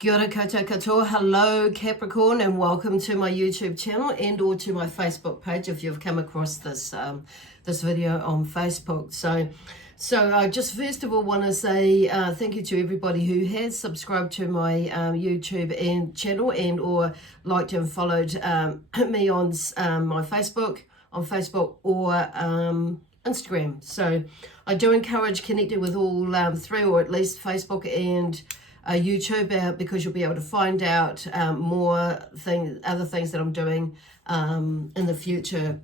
Kia ora koutou katoa. Hello Capricorn, and welcome to my YouTube channel and or to my Facebook page if you've come across this this video on Facebook. So I just first of all want to say thank you to everybody who has subscribed to my YouTube and channel and or liked and followed me on my Facebook or Instagram. So I do encourage connecting with all three, or at least Facebook and YouTube, because you'll be able to find out other things that I'm doing in the future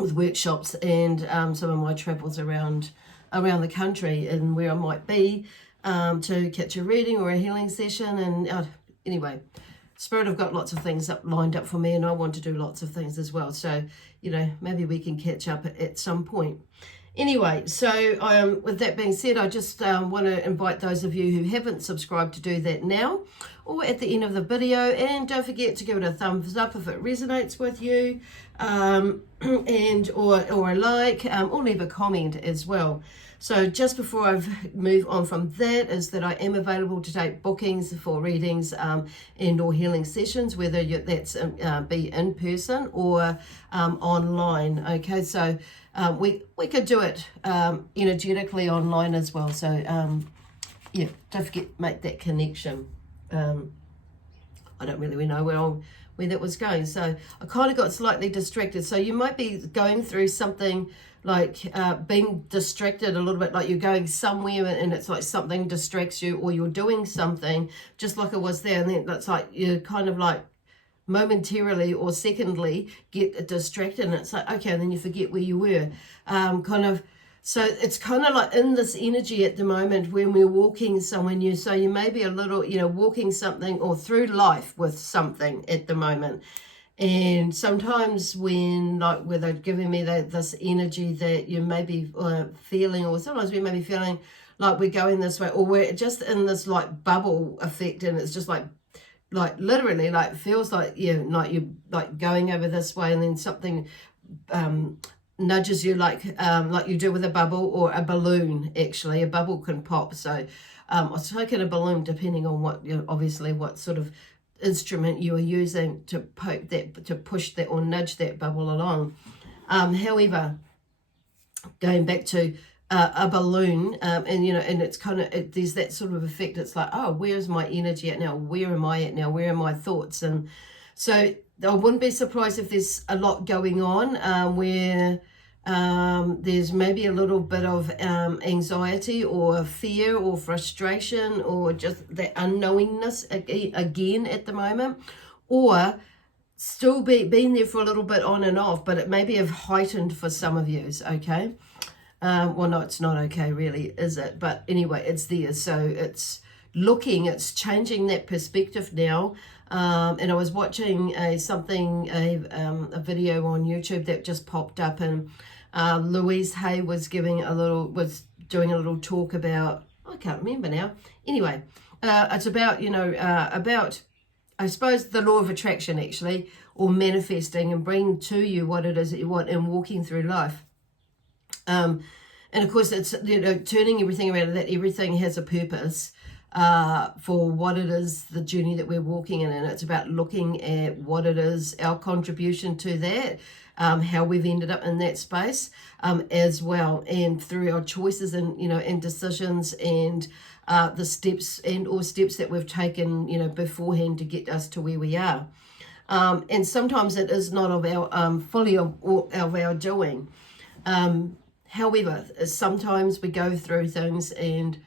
with workshops and some of my travels around the country and where I might be to catch a reading or a healing session. And anyway, Spirit have got lots of things lined up for me, and I want to do lots of things as well. So, maybe we can catch up at some point. Anyway, so with that being said, I just want to invite those of you who haven't subscribed to do that now or at the end of the video. And don't forget to give it a thumbs up if it resonates with you, and or a like, or leave a comment as well. So just before I move on from that is that I am available to take bookings for readings and or healing sessions, whether that's be in person or online. Okay, so we could do it energetically online as well. So yeah, don't forget, make that connection. I don't really know where that was going, so I kind of got slightly distracted. So you might be going through something like being distracted a little bit, like you're going somewhere and it's like something distracts you, or you're doing something just like it was there, and then that's like you kind of like momentarily or secondly get distracted, and it's like, okay, and then you forget where you were, so it's kind of like in this energy at the moment when we're walking somewhere new. So you may be a little, walking something or through life with something at the moment. And sometimes when they're giving me this energy that you may be feeling, or sometimes we may be feeling like we're going this way, or we're just in this like bubble effect, and it's just like literally like feels like you're like going over this way, and then something nudges you like you do with a bubble or a balloon. Actually, a bubble can pop. So I was taking a balloon, depending on what obviously what sort of instrument you are using to poke that, to push that or nudge that bubble along. However, going back to a balloon, and it's kind of there's that sort of effect. It's like, oh, where's my energy at now? Where am I at now? Where are my thoughts? And so I wouldn't be surprised if there's a lot going on where there's maybe a little bit of anxiety or fear or frustration, or just the unknowingness again at the moment, or still being there for a little bit on and off, but it maybe have heightened for some of you. Okay, well, no, it's not okay really, is it? But anyway, it's there. So it's changing that perspective now. And I was watching a video on YouTube that just popped up, and Louise Hay was doing a little talk about, I can't remember now. Anyway, it's about about, I suppose, the law of attraction actually, or manifesting and bringing to you what it is that you want and walking through life. And of course, it's turning everything around, that everything has a purpose for what it is, the journey that we're walking in, and it's about looking at what it is, our contribution to that, how we've ended up in that space as well, and through our choices and and decisions, and the steps that we've taken beforehand to get us to where we are. And sometimes it is not of our fully of our doing. However, sometimes we go through things and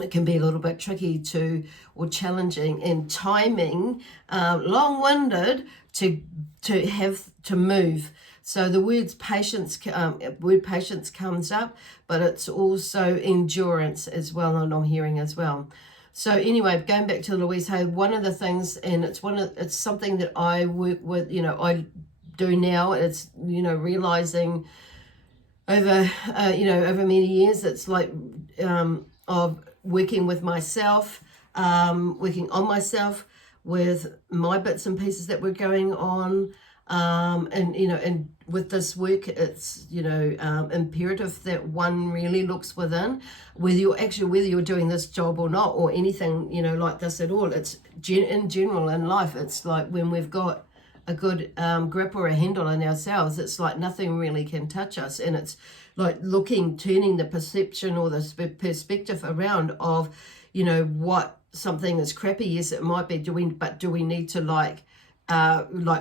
it can be a little bit tricky or challenging, and timing, long-winded to have to move. So the word patience comes up, but it's also endurance as well, and I'm hearing as well. So anyway, going back to Louise Hay, one of the things, and it's something that I work with, I do now. It's realizing over over many years, it's like of working with myself, working on myself with my bits and pieces that were going on, and with this work, it's, you know, imperative that one really looks within, whether you're doing this job or not, or anything, you know, like this at all. It's in general in life, it's like when we've got a good grip or a handle on ourselves, it's like nothing really can touch us. And it's like turning the perception or the perspective around of, you know, what something is crappy. Yes, it might be. Do we need to like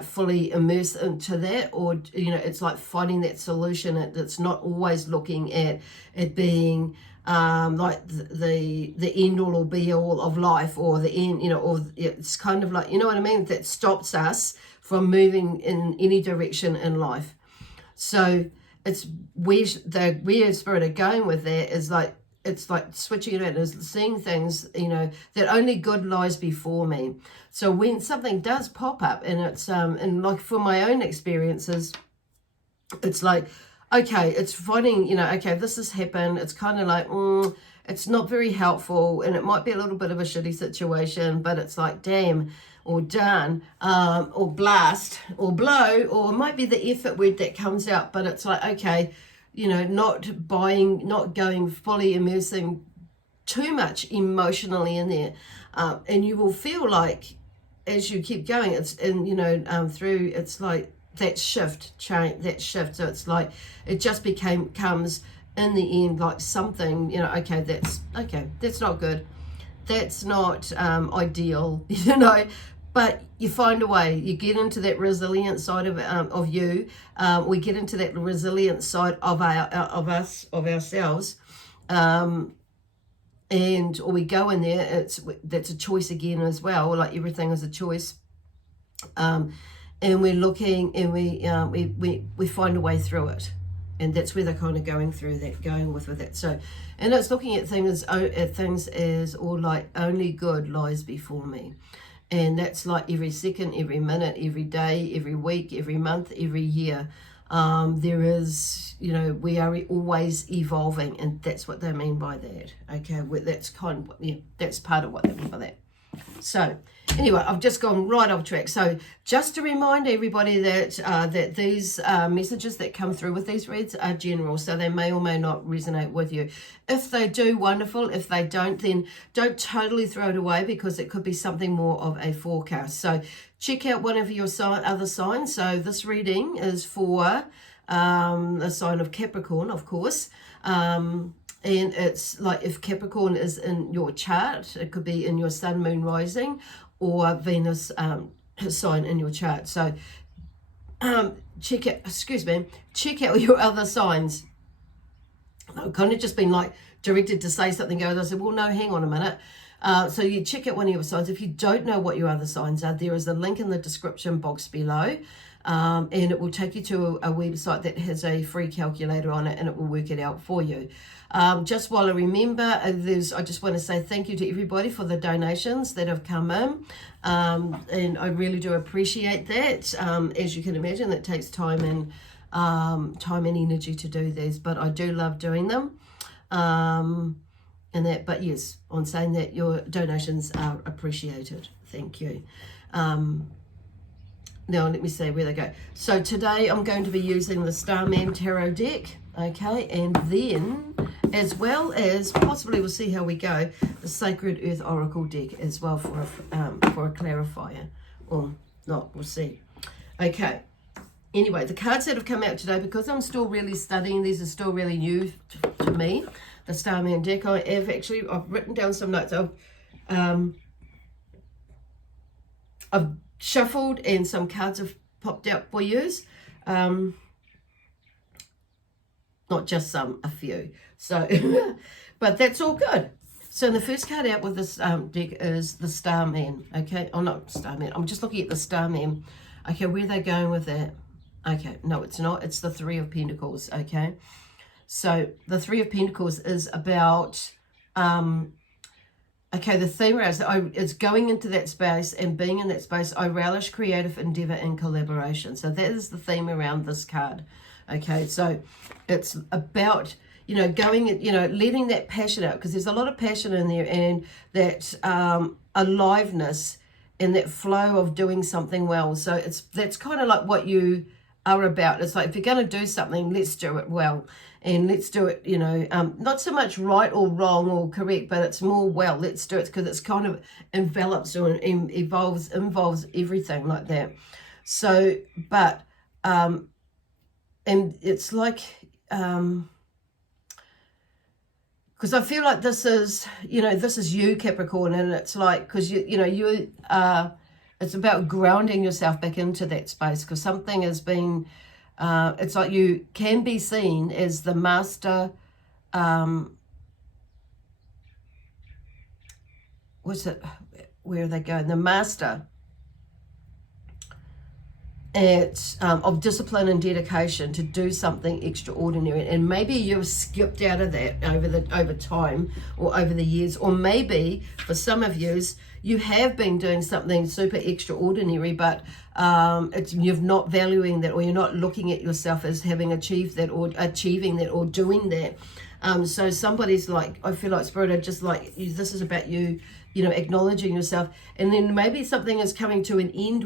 fully immerse into that, or, you know, it's like finding that solution. It's not always looking at it being like the end all or be all of life, or the end, you know, or it's kind of like, you know what I mean, that stops us from moving in any direction in life. So it's where Spirit are going with that is like, it's like switching it out, is seeing things, you know, that only good lies before me. So when something does pop up, and it's and like for my own experiences, it's like, okay, it's finding, you know, okay, this has happened. It's kind of like, it's not very helpful, and it might be a little bit of a shitty situation, but it's like, damn, or darn, or blast, or blow, or it might be the effort word that comes out, but it's like, okay, you know, not going fully immersing too much emotionally in there. And you will feel like, as you keep going, it's in, you know, through, it's like that shift. So it's like, it just comes in the end, like something, you know, okay, that's not good. That's not ideal, you know. But you find a way. You get into that resilient side of you. We get into that resilient side of ourselves, or we go in there. That's a choice again as well. Like everything is a choice, and we're looking, and we find a way through it, and that's where they're kind of going with it. So, and it's looking at things as all like only good lies before me. And that's like every second, every minute, every day, every week, every month, every year. There is, you know, we are always evolving, and that's what they mean by that. Okay, that's kind of, that's part of what they mean by that. So anyway, I've just gone right off track. So just to remind everybody that that these messages that come through with these reads are general, so they may or may not resonate with you. If they do, wonderful. If they don't, then don't totally throw it away, because it could be something more of a forecast. So check out one of your other signs. So this reading is for the sign of Capricorn, of course. And it's like, if Capricorn is in your chart, it could be in your sun, moon, rising, or Venus sign in your chart. So check out your other signs. I've kind of just been like directed to say something. I said, well, no, hang on a minute. So you check out one of your signs. If you don't know what your other signs are, there is a link in the description box below. And it will take you to a website that has a free calculator on it, and it will work it out for you. Just while I remember, I just want to say thank you to everybody for the donations that have come in. And I really do appreciate that. As you can imagine, it takes time and energy to do these, but I do love doing them. But yes, on saying that, your donations are appreciated. Thank you. Now, let me see where they go. So today I'm going to be using the Starman Tarot deck, okay? And then, as well as, possibly we'll see how we go, the Sacred Earth Oracle deck as well for a clarifier. Or not, we'll see. Okay. Anyway, the cards that have come out today, because I'm still really studying, these are still really new to me, the Starman deck. I've written down some notes. I've shuffled, and some cards have popped out for use. Not just some, a few. So, but that's all good. So the first card out with this deck is the Starman. Okay, oh, not Starman. I'm just looking at the Starman. Okay, where are they going with that? Okay, no, it's not. It's the Three of Pentacles. Okay, so the Three of Pentacles is about okay, the theme is going into that space and being in that space. I relish creative endeavor and collaboration. So that is the theme around this card. Okay, so it's about, going, letting that passion out, because there's a lot of passion in there, and that aliveness and that flow of doing something well. So that's kind of like what you are about. It's like, if you're going to do something, let's do it well. And let's do it, you know, not so much right or wrong or correct, but it's more, well, let's do it, because it's kind of envelops or involves everything like that. So, but, and it's like, because I feel like this is, you know, this is you, Capricorn, and it's like, because you know, you it's about grounding yourself back into that space, because something has been, it's like you can be seen as the master, what's it, where are they going? The master of discipline and dedication to do something extraordinary. And maybe you've skipped out of that over time or over the years, or maybe for some of you have been doing something super extraordinary, but you're not valuing that, or you're not looking at yourself as having achieved that or achieving that or doing that. So somebody's like, I feel like Spirit are just like, this is about you, you know, acknowledging yourself. And then maybe something is coming to an end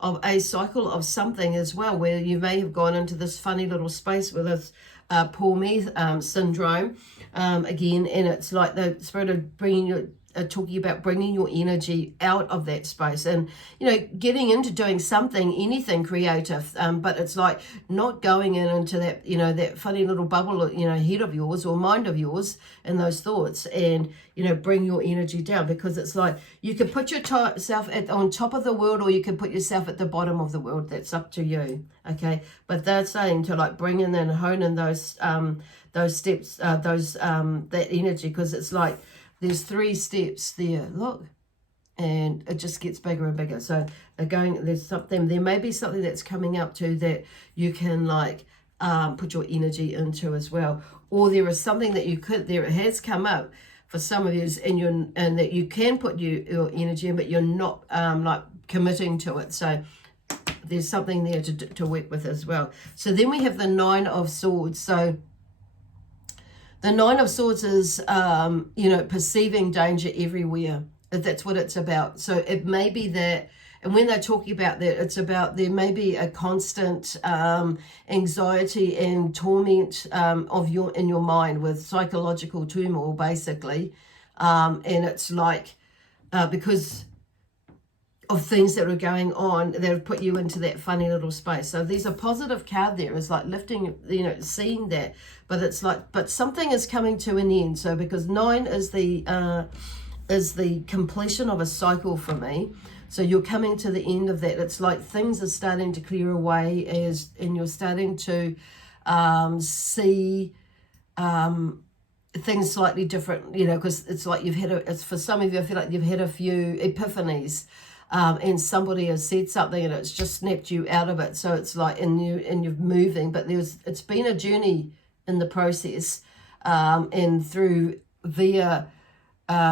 of a cycle of something as well, where you may have gone into this funny little space with this poor me syndrome again. And it's like the Spirit of bringing you, talking about bringing your energy out of that space and, you know, getting into doing something, anything creative, but it's like not going into that, you know, that funny little bubble, you know, head of yours or mind of yours and those thoughts, and, you know, bring your energy down, because it's like you can put yourself on top of the world, or you can put yourself at the bottom of the world. That's up to you, okay? But they're saying to like bring in and hone in those steps, that energy, because it's like, there's 3 steps there, look, and it just gets bigger and bigger. So there may be something that's coming up to that you can like put your energy into as well. Or there is something that it has come up for some of you, and that you can put your energy in, but you're not like committing to it. So there's something there to work with as well. So then we have the 9 of Swords. So the 9 of Swords is, you know, perceiving danger everywhere. That's what it's about. So it may be that, and when they're talking about that, it's about there may be a constant anxiety and torment in your mind, with psychological turmoil, basically. And it's like, because of things that are going on that have put you into that funny little space. So there's a positive card there. It's like lifting, you know, seeing that, but it's like, but something is coming to an end. So because 9 is the completion of a cycle for me. So you're coming to the end of that. It's like things are starting to clear away and you're starting to see things slightly different, you know, because it's like it's for some of you, I feel like you've had a few epiphanies. And somebody has said something and it's just snapped you out of it. So it's like, and you're moving, but it's been a journey in the process, and through via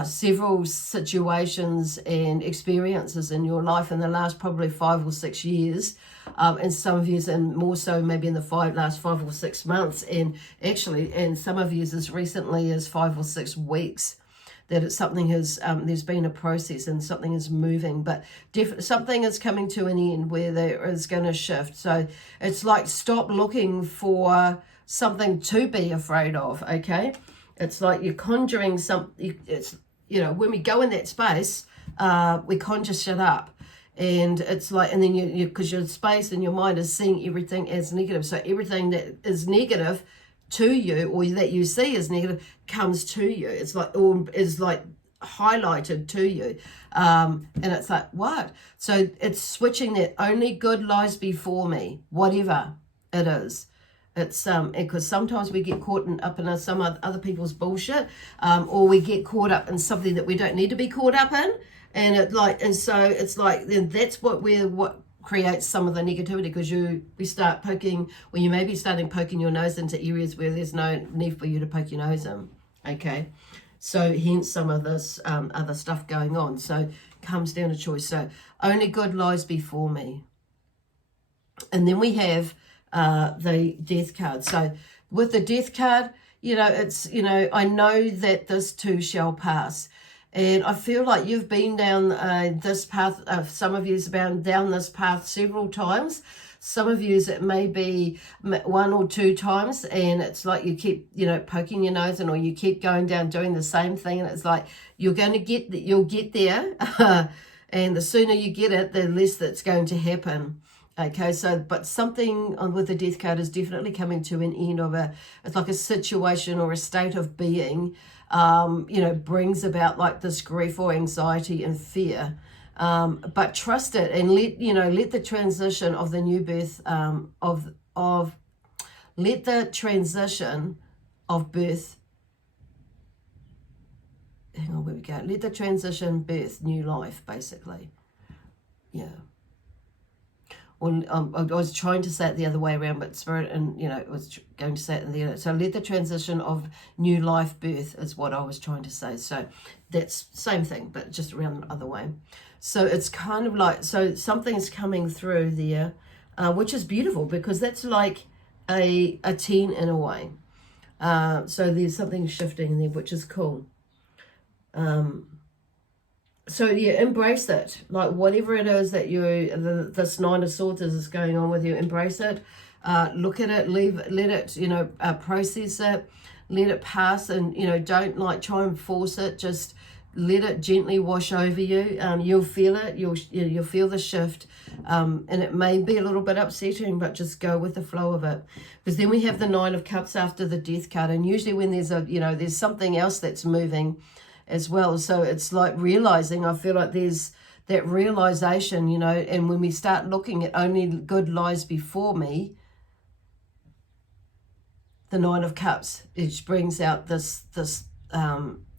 several situations and experiences in your life in the last probably 5 or 6 years, and some of you, and more so maybe in the last 5 or 6 months, and actually, and some of you as recently as 5 or 6 weeks. That it's something there's been a process and something is moving, but something is coming to an end where there is going to shift. So it's like, stop looking for something to be afraid of, okay? It's like you're conjuring it's, you know, when we go in that space, we conjure shit up. And it's like, and then because your space and your mind is seeing everything as negative. So everything that is negative to you, or that you see as negative, comes to you. It's like, or is like highlighted to you, and it's like, what? So it's switching that. Only good lies before me, whatever it is. It's because sometimes we get caught up in some other people's bullshit, or we get caught up in something that we don't need to be caught up in, and so it's like, then that's what creates some of the negativity, because we start poking, when you may be starting poking your nose into areas where there's no need for you to poke your nose in, okay? So hence some of this other stuff going on. So comes down to choice. So only good lies before me. And then we have the Death card. So with the Death card, you know, it's, you know, I know that this too shall pass. And I feel like you've been down this path, some of you's been down this path several times. Some of you, it may be 1 or 2 times, and it's like you keep, you know, poking your nose in, or you keep going down doing the same thing, and it's like you'll get there, and the sooner you get it, the less that's going to happen. Okay, so, but something with the death card is definitely coming to an end of it's like a situation or a state of being, you know, brings about like this grief or anxiety and fear. But trust it, and let the transition of the new birth, let the transition of birth, hang on, where we go, let the transition birth new life, basically. Yeah. I was trying to say it the other way around, but Spirit, and was going to say it in the other. So let the transition of new life birth is what I was trying to say. So that's same thing, but just around the other way. So it's kind of like, so something's coming through there, which is beautiful, because that's like a teen in a way. So there's something shifting there, which is cool. So yeah, embrace it. Like whatever it is that this 9 of Swords is going on with you, embrace it. Look at it, let it, process it, let it pass, and don't like try and force it. Just let it gently wash over you. You'll feel it. You'll feel the shift, and it may be a little bit upsetting, but just go with the flow of it. Because then we have the 9 of Cups after the Death card, and usually when there's there's something else that's moving as well. So it's like realizing, I feel like there's that realization, and when we start looking at only good lies before me, the 9 of Cups, it brings out this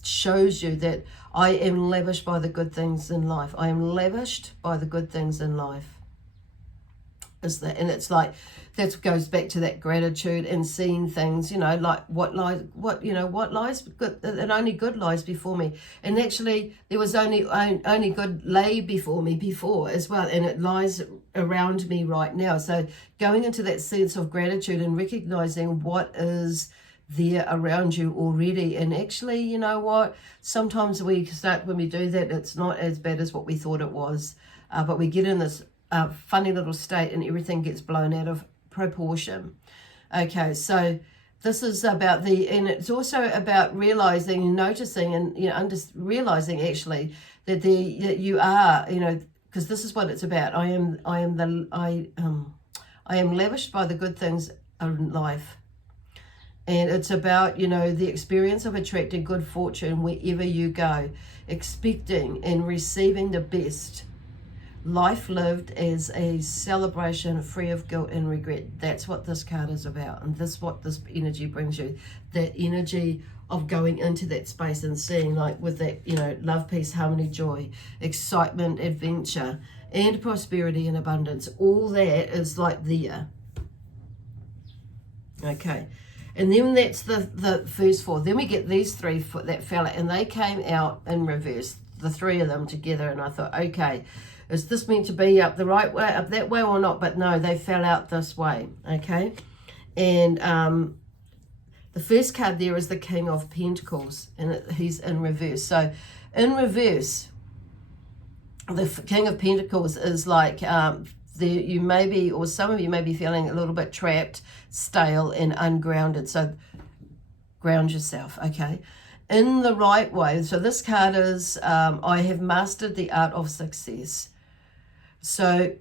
shows you that I am lavished by the good things in life. I am lavished by the good things in life. And it's like, that goes back to that gratitude and seeing things, like what lies good, and only good lies before me. And actually there was only good lay before me before as well, and it lies around me right now. So going into that sense of gratitude and recognizing what is there around you already. And actually, you know what, sometimes when we do that, it's not as bad as what we thought it was, but we get in this funny little state and everything gets blown out of proportion. Okay, so this is about and it's also about realizing and noticing and realizing actually that you are, because this is what it's about. I am lavished by the good things in life. And it's about, the experience of attracting good fortune wherever you go, expecting and receiving the best. Life lived as a celebration free of guilt and regret. That's what this card is about. And this what this energy brings you. That energy of going into that space and seeing, like with that, love, peace, harmony, joy, excitement, adventure, and prosperity and abundance. All that is like there. Okay. And then that's the first 4. Then we get these 3 that fell out, and they came out in reverse, the 3 of them together. And I thought, okay, is this meant to be up the right way, up that way or not? But no, they fell out this way, okay? And the first card there is the King of Pentacles, and he's in reverse. So in reverse, the King of Pentacles is like, you may be, or some of you may be feeling a little bit trapped, stale, and ungrounded. So ground yourself, okay? In the right way. So this card is, I have mastered the art of success. So,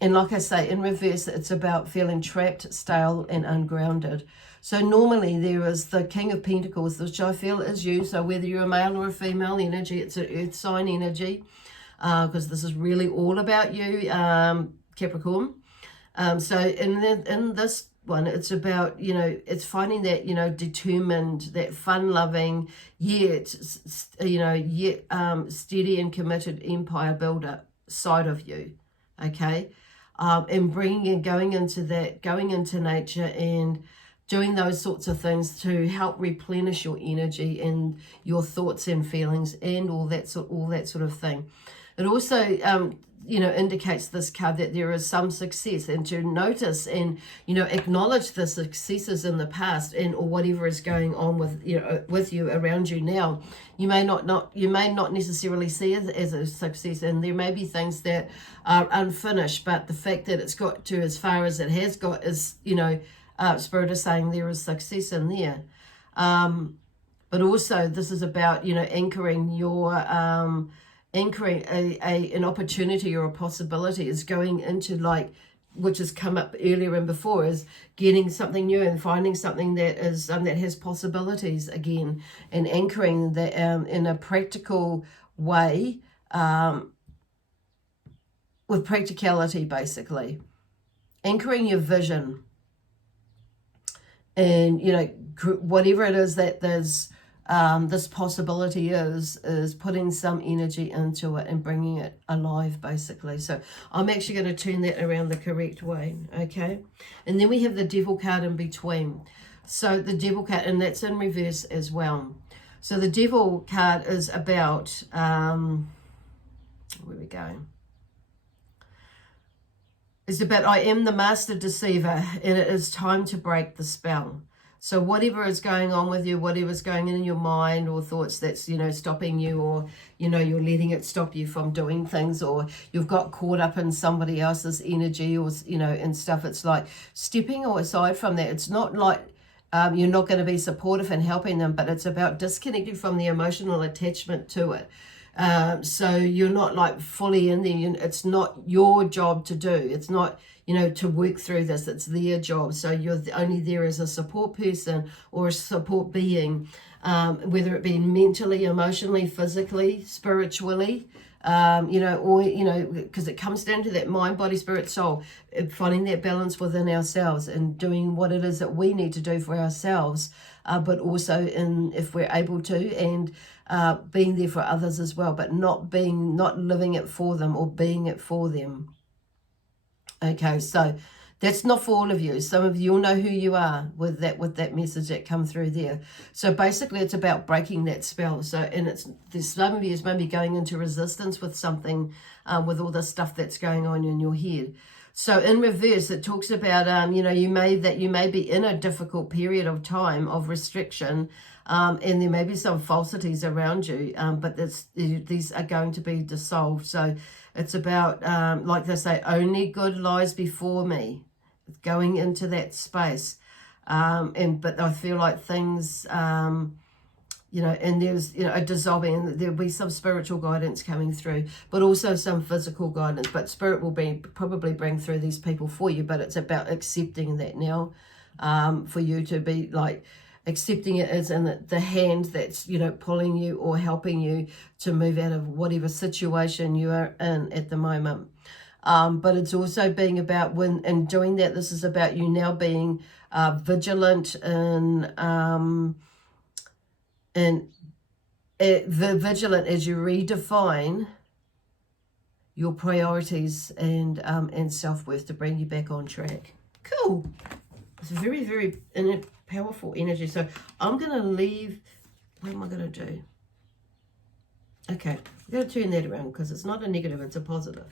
and like I say, in reverse, it's about feeling trapped, stale, and ungrounded. So normally there is the King of Pentacles, which I feel is you. So whether you're a male or a female energy, it's an earth sign energy, because this is really all about you, Capricorn. So in this one, it's about, it's finding that, determined, that fun-loving, yet steady and committed empire builder side of you, okay? And bringing and going into nature and doing those sorts of things to help replenish your energy and your thoughts and feelings and all that sort of thing. It also indicates this card that there is some success, and to notice and, acknowledge the successes in the past and or whatever is going on with you around you now. You may not necessarily see it as a success, and there may be things that are unfinished, but the fact that it's got to as far as it has got is, Spirit is saying there is success in there. But also this is about, anchoring your, anchoring an opportunity or a possibility, is going into which has come up earlier and before, is getting something new and finding something that is that has possibilities again, and anchoring that in a practical way, with practicality, basically. Anchoring your vision. And, whatever it is that there's this possibility is putting some energy into it and bringing it alive, basically. So I'm actually going to turn that around the correct way, okay? And then we have the Devil card in between. So the Devil card, and that's in reverse as well. So the Devil card is about, where we go? It's about, I am the master deceiver, and it is time to break the spell. So whatever is going on with you, whatever's going in your mind or thoughts that's, stopping you, or, you're letting it stop you from doing things, or you've got caught up in somebody else's energy, or, and stuff. It's like stepping aside from that. It's not like you're not going to be supportive and helping them, but it's about disconnecting from the emotional attachment to it. So you're not fully in there. It's not your job to do. It's not, to work through this. It's their job. So you're only there as a support person or a support being, whether it be mentally, emotionally, physically, spiritually, because it comes down to that mind, body, spirit, soul, finding that balance within ourselves and doing what it is that we need to do for ourselves, but also if we're able to, and being there for others as well, but not living it for them or being it for them. Okay, so that's not for all of you. Some of you will know who you are with that message that come through there. So basically it's about breaking that spell. So, and there's some of you is maybe going into resistance with something, with all the stuff that's going on in your head. So in reverse, it talks about, you may be in a difficult period of time of restriction, and there may be some falsities around you, but these are going to be dissolved. So it's about, like they say, only good lies before me, going into that space. But I feel like things, and there's, a dissolving, and there'll be some spiritual guidance coming through, but also some physical guidance. But Spirit will probably bring through these people for you, but it's about accepting that now, for you to be accepting it as in the hand that's, pulling you or helping you to move out of whatever situation you are in at the moment. But it's also being about and doing that, this is about you now being vigilant and vigilant as you redefine your priorities and self-worth to bring you back on track. Cool. It's very, very powerful energy. So I'm going to leave. What am I going to do? Okay, I'm going to turn that around because it's not a negative, it's a positive.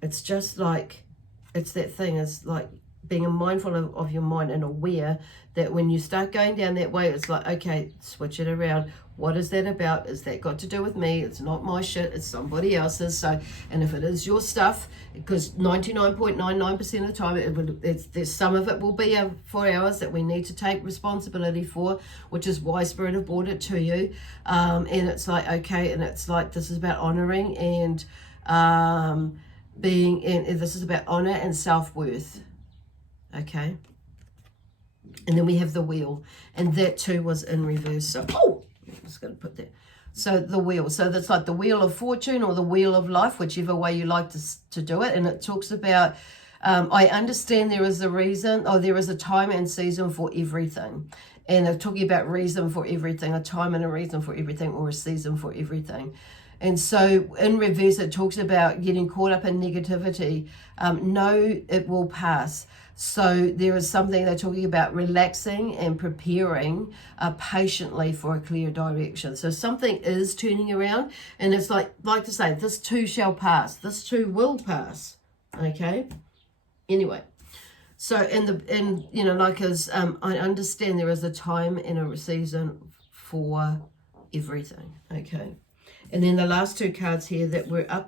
It's just it's that thing, it's like being mindful of your mind and aware that when you start going down that way, it's like, okay, switch it around. What is that about? Is that got to do with me? It's not my shit, it's somebody else's. So, and if it is your stuff, because 99.99% of the time, there's some of it will be for ours that we need to take responsibility for, which is why Spirit have brought it to you. And it's like, okay, and it's like, this is about honoring and this is about honor and self-worth. Okay. And then we have the wheel, and that too was in reverse. So, I'm just going to put that. So the wheel. So that's like the wheel of fortune or the wheel of life, whichever way you like to do it. And it talks about, I understand there is a reason, or there is a time and season for everything. And they're talking about reason for everything, a time and a reason for everything, or a season for everything. And so in reverse, it talks about getting caught up in negativity. No, it will pass. So there is something they're talking about relaxing and preparing patiently for a clear direction. So something is turning around, and it's like to say, this too shall pass. This too will pass. Okay. Anyway, so I understand there is a time and a season for everything. Okay. And then the last two cards here that are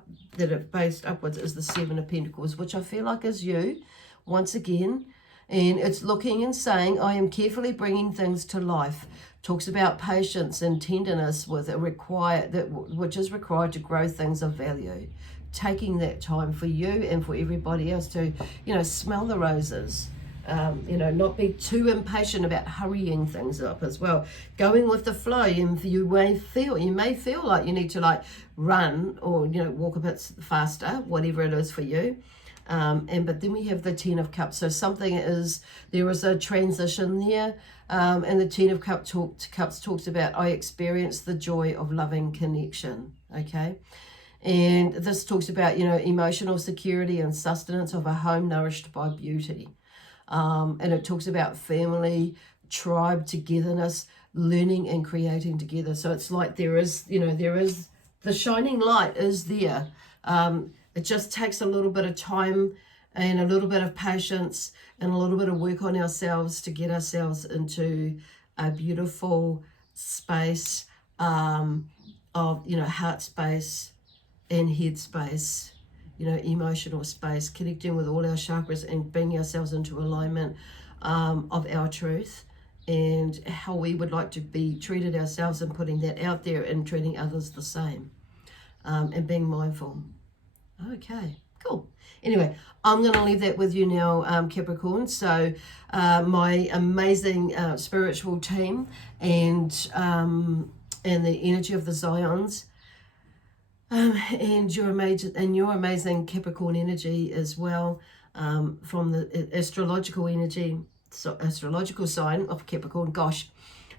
based upwards is the Seven of Pentacles, which I feel like is you once again. And it's looking and saying, I am carefully bringing things to life. Talks about patience and tenderness which is required to grow things of value. Taking that time for you and for everybody else to, smell the roses. Not be too impatient about hurrying things up as well. Going with the flow, and you may feel like you need to run or walk a bit faster, whatever it is for you. But then we have the Ten of Cups. So there is a transition there. And the Ten of Cups talks about, I experienced the joy of loving connection. Okay. And this talks about, emotional security and sustenance of a home nourished by beauty. And it talks about family, tribe, togetherness, learning and creating together. So it's like there is the shining light is there. It just takes a little bit of time and a little bit of patience and a little bit of work on ourselves to get ourselves into a beautiful space of, heart space and head space. Emotional space, connecting with all our chakras and bringing ourselves into alignment of our truth and how we would like to be treated ourselves, and putting that out there and treating others the same, and being mindful. Okay, cool. Anyway, I'm going to leave that with you now, Capricorn. So my amazing spiritual team and the energy of the Zions, and your amazing Capricorn energy as well, from the astrological sign of Capricorn. Gosh,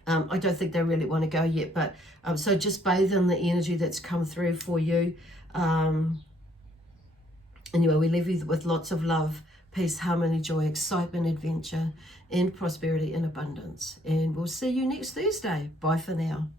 I don't think they really want to go yet, but so just bathe in the energy that's come through for you. Anyway, we leave you with lots of love, peace, harmony, joy, excitement, adventure, and prosperity and abundance. And we'll see you next Thursday. Bye for now.